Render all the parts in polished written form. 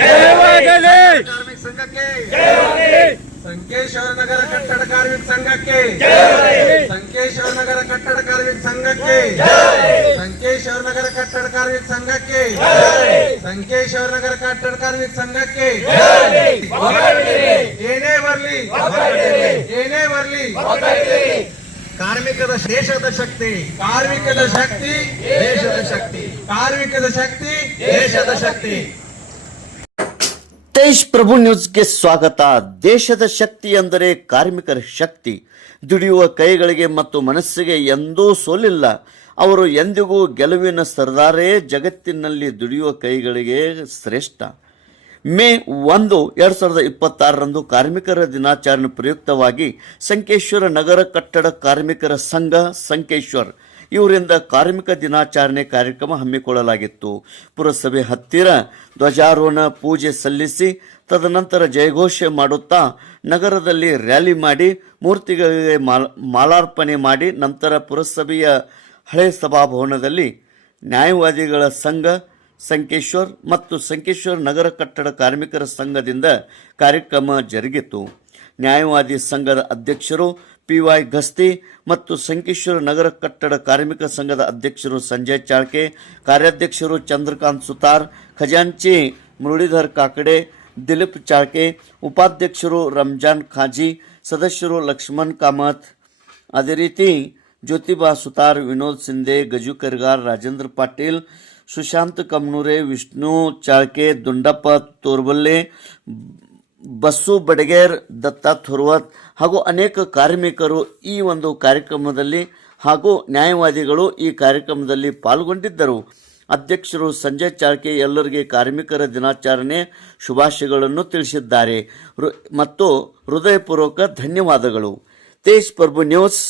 ಜಯವಾಗಲಿ. ಕಾರ್ಮಿಕ ಸಂಘಕ್ಕೆ ಜಯವಾಗಲಿ. ಸಂಕೇಶ್ವರ ನಗರ ಕಟ್ಟಡ ಕಾರ್ಮಿಕ ಸಂಘಕ್ಕೆ ಜಯವಾಗಲಿ. ಸಂಕೇಶ್ವರ ನಗರ ಕಟ್ಟಡ ಕಾರ್ಮಿಕ ಸಂಘಕ್ಕೆ ಸಂಕೇಶ್ವರ ನಗರ ಕಟ್ಟಡ ಕಾರ್ಮಿಕ ಸಂಘಕ್ಕೆ ಸಂಕೇಶ್ವರ ನಗರ ಕಟ್ಟಡ ಕಾರ್ಮಿಕ ಸಂಘಕ್ಕೆ ಏನೇ ಬರ್ಲಿ ಏನೇ ಬರ್ಲಿ ಕಾರ್ಮಿಕದ ದೇಶದ ಶಕ್ತಿ ಕಾರ್ಮಿಕದ ಶಕ್ತಿ ದೇಶದ ಶಕ್ತಿ ಕಾರ್ಮಿಕದ ಶಕ್ತಿ ದೇಶದ ಶಕ್ತಿ. ತೇಜ್ ಪ್ರಭು ನ್ಯೂಸ್ಗೆ ಸ್ವಾಗತ. ದೇಶದ ಶಕ್ತಿ ಅಂದರೆ ಕಾರ್ಮಿಕರ ಶಕ್ತಿ. ದುಡಿಯುವ ಕೈಗಳಿಗೆ ಮತ್ತು ಮನಸ್ಸಿಗೆ ಎಂದೂ ಸೋಲಿಲ್ಲ. ಅವರು ಎಂದಿಗೂ ಗೆಲುವಿನ ಸರ್ದಾರೇ. ಜಗತ್ತಿನಲ್ಲಿ ದುಡಿಯುವ ಕೈಗಳಿಗೆ ಶ್ರೇಷ್ಠ. ಮೇ 1, 2026 ಕಾರ್ಮಿಕರ ದಿನಾಚರಣೆ ಪ್ರಯುಕ್ತವಾಗಿ ಸಂಕೇಶ್ವರ ನಗರ ಕಟ್ಟಡ ಕಾರ್ಮಿಕರ ಸಂಘ ಸಂಕೇಶ್ವರ್ ಇವರಿಂದ ಕಾರ್ಮಿಕ ದಿನಾಚರಣೆ ಕಾರ್ಯಕ್ರಮ ಹಮ್ಮಿಕೊಳ್ಳಲಾಗಿತ್ತು. ಪುರಸಭೆ ಹತ್ತಿರ ಧ್ವಜಾರೋಹಣ ಪೂಜೆ ಸಲ್ಲಿಸಿ ತದನಂತರ ಜಯಘೋಷ ಮಾಡುತ್ತಾ ನಗರದಲ್ಲಿ ರ್ಯಾಲಿ ಮಾಡಿ ಮೂರ್ತಿಗಳಿಗೆ ಮಾಲಾರ್ಪಣೆ ಮಾಡಿ ನಂತರ ಪುರಸಭೆಯ ಹಳೆ ಸಭಾಭವನದಲ್ಲಿ ನ್ಯಾಯವಾದಿಗಳ ಸಂಘ ಸಂಕೇಶ್ವರ್ ಮತ್ತು ಸಂಕೇಶ್ವರ ನಗರ ಕಟ್ಟಡ ಕಾರ್ಮಿಕರ ಸಂಘದಿಂದ ಕಾರ್ಯಕ್ರಮ ಜರುಗಿತು. ನ್ಯಾಯವಾದಿ ಸಂಘದ ಅಧ್ಯಕ್ಷರು PY ಗಸ್ತಿ ಮತ್ತು ಸಂಕೇಶ್ವರ ನಗರ ಕಟ್ಟಡ ಕಾರ್ಮಿಕ ಸಂಘದ ಅಧ್ಯಕ್ಷರು ಸಂಜಯ್ ಚಾಳ್ಕೆ, ಕಾರ್ಯಾಧ್ಯಕ್ಷರು ಚಂದ್ರಕಾಂತ್ ಸುತಾರ್, ಖಜಾಂಚಿ ಮುರಳೀಧರ್ ಕಾಕಡೆ, ದಿಲೀಪ್ ಚಾಳ್ಕೆ, ಉಪಾಧ್ಯಕ್ಷರು ರಂಜಾನ್ ಖಾಜಿ, ಸದಸ್ಯರು ಲಕ್ಷ್ಮಣ್ ಕಾಮತ್, ಅದೇ ರೀತಿ ಜ್ಯೋತಿಬಾ ಸುತಾರ್, ವಿನೋದ್ ಸಿಂಧೆ, ಗಜು ಕರ್ಗಾರ್, ರಾಜೇಂದ್ರ ಪಾಟೀಲ್, ಸುಶಾಂತ್ ಕಮ್ನೂರೆ, ವಿಷ್ಣು ಚಾಳ್ಕೆ, ದುಂಡಪ್ಪ ತೋರ್ಬಲ್ಲೆ, ಬಸ್ಸು ಬಡಗೇರ್, ದತ್ತ ಥೋರ್ವತ್ ಹಾಗೂ ಅನೇಕ ಕಾರ್ಮಿಕರು ಈ ಒಂದು ಕಾರ್ಯಕ್ರಮದಲ್ಲಿ ಹಾಗೂ ನ್ಯಾಯವಾದಿಗಳು ಈ ಕಾರ್ಯಕ್ರಮದಲ್ಲಿ ಪಾಲ್ಗೊಂಡಿದ್ದರು. ಅಧ್ಯಕ್ಷರು ಸಂಜಯ್ ಚಾಳ್ಕೆ ಎಲ್ಲರಿಗೆ ಕಾರ್ಮಿಕರ ದಿನಾಚರಣೆ ಶುಭಾಶಯಗಳನ್ನು ತಿಳಿಸಿದ್ದಾರೆ ಮತ್ತು ಹೃದಯಪೂರ್ವಕ ಧನ್ಯವಾದಗಳು. ತೇಜ್ ಪ್ರಭು ನ್ಯೂಸ್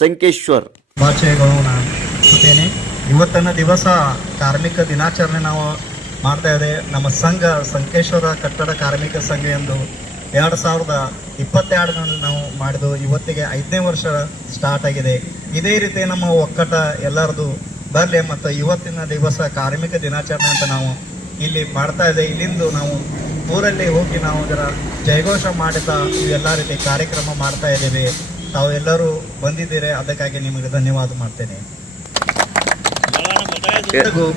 ಸಂಕೇಶ್ವರ್. ಶುಭಾಶಯಗಳು ನಾನು ಇವತ್ತಿನ ದಿವಸ ಕಾರ್ಮಿಕ ದಿನಾಚರಣೆ ನಾವು ಮಾಡ್ತಾ ಇದೆ. ನಮ್ಮ ಸಂಘ ಸಂಕೇಶ್ವರ ಕಟ್ಟಡ ಕಾರ್ಮಿಕ ಸಂಘ ಎಂದು 2022 ನಾವು ಮಾಡಿದ್ದು ಇವತ್ತಿಗೆ 5ನೇ ವರ್ಷ ಸ್ಟಾರ್ಟ್ ಆಗಿದೆ. ಇದೇ ರೀತಿ ನಮ್ಮ ಒಕ್ಕಟ ಎಲ್ಲರದು ಬರಲಿ ಮತ್ತು ಇವತ್ತಿನ ದಿವಸ ಕಾರ್ಮಿಕ ದಿನಾಚರಣೆ ಅಂತ ನಾವು ಇಲ್ಲಿ ಮಾಡ್ತಾ ಇದೆ. ಇಲ್ಲಿಂದ ನಾವು ಊರಲ್ಲಿ ಹೋಗಿ ನಾವು ಇದರ ಜಯಘೋಷ ಮಾಡುತ್ತಾ ಇವೆಲ್ಲ ರೀತಿ ಕಾರ್ಯಕ್ರಮ ಮಾಡ್ತಾ ಇದ್ದೇವೆ. ತಾವು ಎಲ್ಲರೂ ಬಂದಿದ್ದೀರಿ, ಅದಕ್ಕಾಗಿ ನಿಮಗೆ ಧನ್ಯವಾದ ಮಾಡ್ತೇನೆ.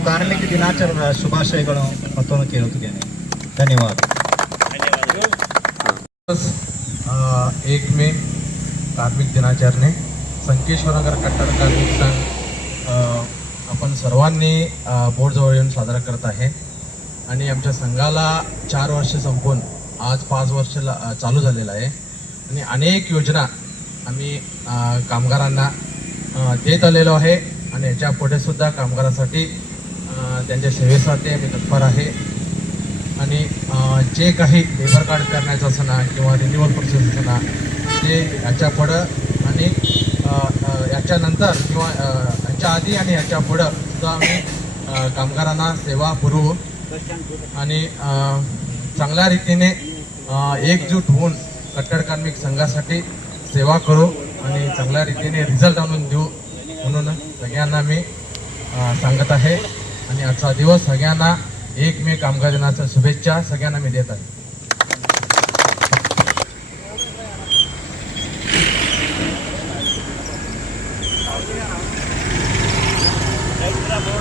ಕಾರ್ಮಿಕ ದಿನಾಚರಣೆ ಶುಭಾಶಯಗಳು ಮತ್ತೊಂದು ಕೇಳುತ್ತಿದ್ದೇನೆ. धन्यवाद. 1 मे कार्मिक दिनाचरणे संकेश्वर नगर कट्टड कार्मिक संघ आपण सर्वांनी बोर्डजवळ येऊन साजरा करत आहे आणि आमच्या संघाला 4 वर्ष संपून आज 5 वर्ष चालू झालेला आहे आणि अनेक योजना आम्ही कामगारांना देत आलेलो आहे आणि याच्या पुढे सुद्धा कामगारांसाठी त्यांच्या सेवेसाठी आम्ही तत्पर आहे आणि जे काही लेबर कार्ड करण्याचं असना किंवा रिन्युअल प्रोसेस असना ते याच्या पुढं आणि याच्यानंतर किंवा याच्या आधी आणि याच्या पुढं सुद्धा आम्ही कामगारांना सेवा पुरवू आणि चांगल्या रीतीने एकजूट होऊन कट्टड कार्मिक संघासाठी सेवा करू आणि चांगल्या रीतीने रिझल्ट आणून देऊ म्हणून सगळ्यांना मी सांगत आहे आणि आजचा दिवस सगळ्यांना 1 मे कामगार दिनाच्या शुभेच्छा सगळ्यांना मी देत आहे.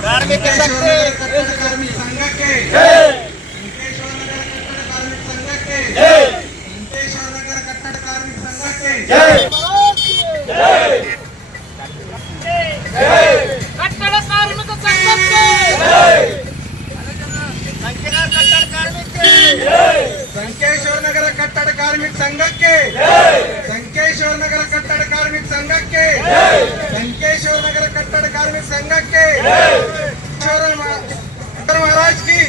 कार्मिक संघಕ್ಕೆ ಸಂಕೇಶ್ವರ ನಗರ ಕಟ್ಟಡ ಕಾರ್ಮಿಕ ಸಂಘಕ್ಕೆ ಸಂಕೇಶ್ವರ ನಗರ ಕಟ್ಟಡ ಕಾರ್ಮಿಕ ಸಂಘಕ್ಕೆ ಕಟ್ಟಡ ಕಾರ್ಮಿಕ ಸಂಘಕ್ಕೆ ಸಂಕೇಶ್ವರ ನಗರ ಕಟ್ಟಡ ಕಾರ್ಮಿಕ ಸಂಘಕ್ಕೆ ಸಂಕೇಶ್ವರ ನಗರ ಕಟ್ಟಡ ಕಾರ್ಮಿಕ ಸಂಘಕ್ಕೆ ಸಂಕೇಶ್ವರ ನಗರ ಕಟ್ಟಡ ಕಾರ್ಮಿಕ ಸಂಘಕ್ಕೆ महाराज की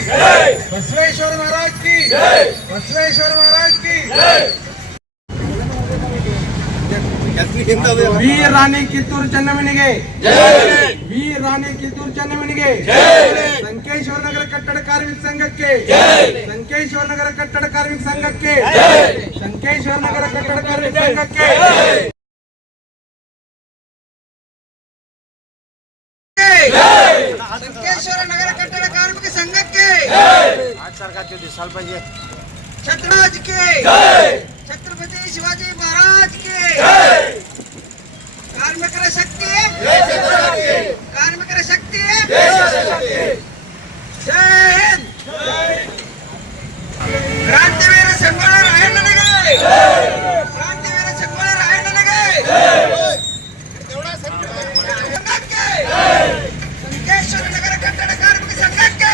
बसवेश्वर महाराज की बसवेश्वर महाराज की वीर राणी ಕಿತ್ತೂರು ಚೆನ್ನಮ್ಮನಿಗೆ वीर राणी ಕಿತ್ತೂರು ಚೆನ್ನಮ್ಮನಿಗೆ ಸಂಕೇಶ್ವರ ನಗರ ಕಟ್ಟಡ ಕಾರ್ಮಿಕ ಸಂಘಕ್ಕೆ ಸಂಕೇಶ್ವರ ನಗರ ಕಟ್ಟಡ ಕಾರ್ಮಿಕ ಸಂಘಕ್ಕೆ ಸಂಕೇಶ್ವರ ನಗರ ಕಟ್ಟಡ ಕಾರ್ಮಿಕ ಸಂಘಕ್ಕೆ ಸಂಕೇಶ್ವರ ನಗರ ಕಟ್ಟಡ ಕಾರ್ಮಿಕ ಸಂಘಕ್ಕೆ सरकारचे दिसायला पाहिजे. छत्रराज के छत्रपती शिवाजी महाराज के ಕಾರ್ಮಿಕರ ಶಕ್ತಿ ಕಾರ್ಮಿಕರ ಶಕ್ತಿ ಜೈ ಹಿಂದ್ ಕ್ರಾಂತಿವೀರ ಸಂಗೊಳ್ಳಿ ರಾಯಣ್ಣನಿಗೆ ಕ್ರಾಂತಿವೀರ ಸಂಗೊಳ್ಳಿ ರಾಯಣ್ಣನಿಗೆ ಸಂಘಕ್ಕೆ ಸಂಕೇಶ್ವರ ನಗರ ಕಟ್ಟಡ ಕಾರ್ಮಿಕ ಸಂಘಕ್ಕೆ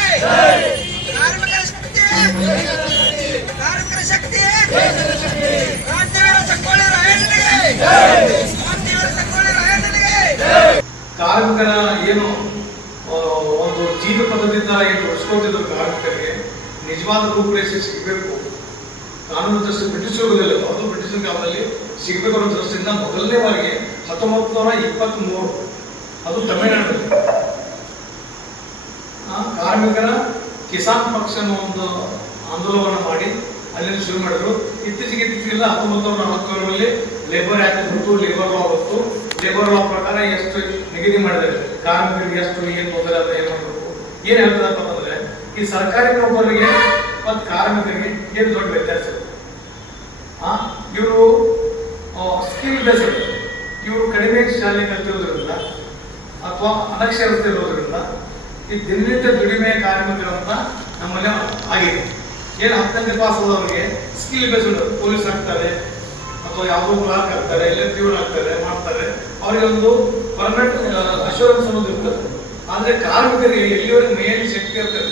ಕಾರ್ಮಿಕರ ಶಕ್ತಿ ಕಾರ್ಮಿಕರ ಶಕ್ತಿ ಕ್ರಾಂತಿವೀರ ಸಂಗೊಳ್ಳಿ ರಾಯಣ್ಣನಿಗೆ ಕ್ರಾಂತಿವೀರ ಸಂಗೊಳ್ಳಿ ರಾಯಣ್ಣನಿಗೆ. ಕಾರ್ಮಿಕರ ಏನು ಒಂದು ಜೀವ ಪದ್ಧತಿಯಿಂದ ಏನು ನಡೆಸ್ಕೊಳ್ತಿದ್ರು ಕಾರ್ಮಿಕರಿಗೆ ನಿಜವಾದ ರೂಪರೇಷೆ ಸಿಗಬೇಕು, ಕಾನೂನು ದೃಷ್ಟಿ ಬ್ರಿಟಿಷರುಗಳಿಲ್ಲ, ಅದು ಬ್ರಿಟಿಷರ ಕಾಲದಲ್ಲಿ ಸಿಗಬೇಕು ಅನ್ನೋ ದೃಷ್ಟಿಯಿಂದ ಮೊದಲನೇ ಬಾರಿಗೆ 1923 ಅದು ತಮಿಳುನಾಡಲ್ಲಿ ಕಾರ್ಮಿಕರ ಕಿಸಾನ್ ಪಕ್ಷ ಅನ್ನೋ ಒಂದು ಆಂದೋಲನ ಮಾಡಿ ಅಲ್ಲಿಂದ ಶುರು ಮಾಡಿದ್ರು. ಇತ್ತೀಚೆಗೆಲ್ಲ 1947ರಲ್ಲಿ ಲೇಬರ್ ಆಕ್ಟ್ ಬಂತು, ಲೇಬರ್ ಲಾ ಬಂತು. ಲೇಬರ್ ಲಾ ಪ್ರಕಾರ ಎಷ್ಟು ನಿಗದಿ ಮಾಡಿದ್ದಾರೆ, ಕಾರ್ಮಿಕರಿಗೆ ಎಷ್ಟು ಏನು ತೊಂದರೆ ಅಂತ ಏನ್ ಮಾಡಬೇಕು, ಏನ್ ಹೇಳ್ತದಪ್ಪ ಅಂತಂದ್ರೆ ಈ ಸರ್ಕಾರಿ ನೌಕರರಿಗೆ ಮತ್ತು ಕಾರ್ಮಿಕರಿಗೆ ಏನು ದೊಡ್ಡ ವ್ಯತ್ಯಾಸ. ಇವರು ಸ್ಕಿಲ್ ಬೇಸ್ಡ್, ಇವರು ಕಡಿಮೆ ಶಾಲೆ ಕಲ್ತಿರೋದ್ರಿಂದ ಅಥವಾ ಅನಕ್ಷರತೆ ಇರೋದ್ರಿಂದ ಈ ದಿನನಿತ್ಯ ದುಡಿಮೆ ಕಾರ್ಮಿಕರಂತ ನಮ್ಮಲ್ಲಿ ಆಗಿದೆ. ಏನು 10ನೇ ಪಾಸ್ ಆದವರಿಗೆ ಸ್ಕಿಲ್ ಬೇಸ್ಡ್ ಪೊಲೀಸ್ ಆಗ್ತಾರೆ ಅಥವಾ ಯಾವುದೋ ಕ್ಲಾರ್ಕ್ ಆಗ್ತಾರೆ, ಎಲ್ಲ ಪ್ಯೂನ್ ಆಗ್ತಾರೆ, ಮಾಡ್ತಾರೆ. ಅವರಿಗೆ ಒಂದು ಪರ್ಮನೆಂಟ್ ಅಶ್ಯೂರೆನ್ಸ್ ಅನ್ನೋದು ಇರ್ತದೆ. ಆದ್ರೆ ಕಾರ್ಮಿಕರಿಗೆ ಎಲ್ಲಿವರೆಗೆ ಮೇಲ್ ಶಕ್ತಿ ಇರ್ತದೆ,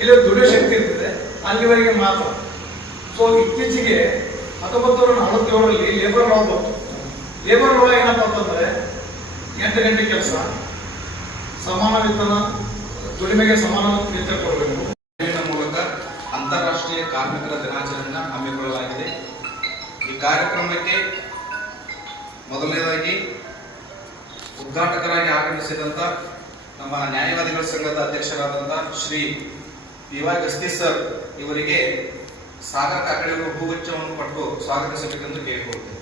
ಎಲ್ಲಿವರೆಗೆ ದುಡಿಯೋ ಶಕ್ತಿ ಇರ್ತದೆ ಅಲ್ಲಿವರೆಗೆ ಮಾತ್ರ. ಸೊ ಇತ್ತೀಚೆಗೆ 1947ರಲ್ಲಿ ಲೇಬರ್ ಲಾ ಬಂತು. ಲೇಬರ್ ಲಾ ಏನಪ್ಪಾ ಅಂತಂದ್ರೆ 8 ಗಂಟೆ ಕೆಲಸ, ಸಮಾನ ವೇತನ, ದುಡಿಮೆಗೆ ಸಮಾನ ವೇತನ ಕೊಡಬೇಕು. ಮೂಲಕ ಅಂತಾರಾಷ್ಟ್ರೀಯ ಕಾರ್ಮಿಕರ ದಿನಾಚರಣೆಯನ್ನು ಹಮ್ಮಿಕೊಳ್ಳಲಾಗಿದೆ. ಈ ಕಾರ್ಯಕ್ರಮಕ್ಕೆ ಮೊದಲನೇದಾಗಿ ಉದ್ಘಾಟಕರಾಗಿ ಆಗಮಿಸಿದಂತ ನಮ್ಮ ನ್ಯಾಯವಾದಿಗಳ ಸಂಘದ ಅಧ್ಯಕ್ಷರಾದಂಥ ಶ್ರೀ PY ಗಸ್ತಿ ಸರ್ ಇವರಿಗೆ ಸಾಗರ್ ಕಾಕಡೆ ಅವರು ಹೂಗುಚ್ಛವನ್ನು ಕೊಟ್ಟು ಸ್ವಾಗತಿಸಬೇಕೆಂದು ಕೇಳಿಕೊಳ್ತೇವೆ.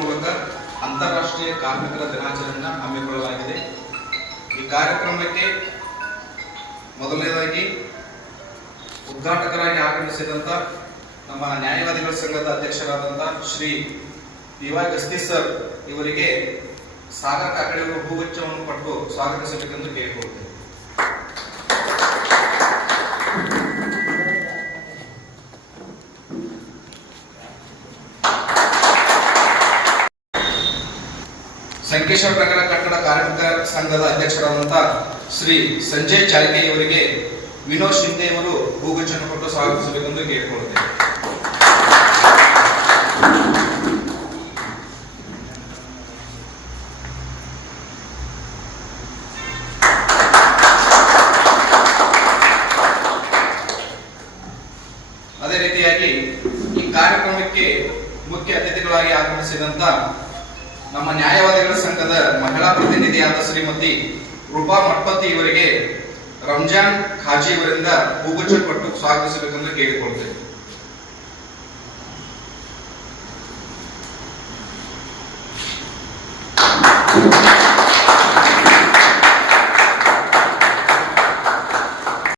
ಮೂಲಕ ಅಂತಾರಾಷ್ಟ್ರೀಯ ಕಾರ್ಮಿಕರ ದಿನಾಚರಣೆಯನ್ನು ಹಮ್ಮಿಕೊಳ್ಳಲಾಗಿದೆ. ಈ ಕಾರ್ಯಕ್ರಮಕ್ಕೆ ಮೊದಲನೇದಾಗಿ ಉದ್ಘಾಟಕರಾಗಿ ಆಗಮಿಸಿದಂತ ನಮ್ಮ ನ್ಯಾಯವಾದಿಗಳ ಸಂಘದ ಅಧ್ಯಕ್ಷರಾದಂಥ ಶ್ರೀ PY ಗಸ್ತಿ ಸರ್ ಇವರಿಗೆ ಸಾಗರ್ ಕಾಕಡೆ ಅವರು ಹೂಗುಚ್ಛವನ್ನು ಕೊಟ್ಟು ಸ್ವಾಗತಿಸಬೇಕೆಂದು ಕೇಳಿಕೊಳ್ತೇವೆ. ಸಂಕೇಶ್ವರ ನಗರ ಕಟ್ಟಡ ಕಾರ್ಮಿಕರ ಸಂಘದ ಅಧ್ಯಕ್ಷರಾದಂಥ ಶ್ರೀ ಸಂಜಯ್ ಚಾಲ್ಕೆ ಇವರಿಗೆ ವಿನೋದ್ ಶಿಂದೆ ಅವರು ಹೂಗುಚ್ಛವನ್ನು ಕೊಟ್ಟು ಸ್ವಾಗತಿಸಬೇಕೆಂದು ಕೇಳಿಕೊಳ್ಳುತ್ತೇವೆ. ಅದೇ ರೀತಿಯಾಗಿ ಈ ಕಾರ್ಯಕ್ರಮಕ್ಕೆ ಮುಖ್ಯ ಅತಿಥಿಗಳಾಗಿ ಆಗಮಿಸಿದಂತ ನಮ್ಮ ನ್ಯಾಯವಾದಿಗಳ ಸಂಘದ ಮಹಿಳಾ ಪ್ರತಿನಿಧಿಯಾದ ಶ್ರೀಮತಿ ರೂಪಾ ಮಠಪತಿ ಇವರಿಗೆ ರಂಜಾನ್ ಖಾಜಿ ಇವರಿಂದ ಹೂಗುಚ್ಛ ಕೊಟ್ಟು ಸ್ವಾಗತಿಸಬೇಕೆಂದು ಕೇಳಿಕೊಳ್ತೇವೆ.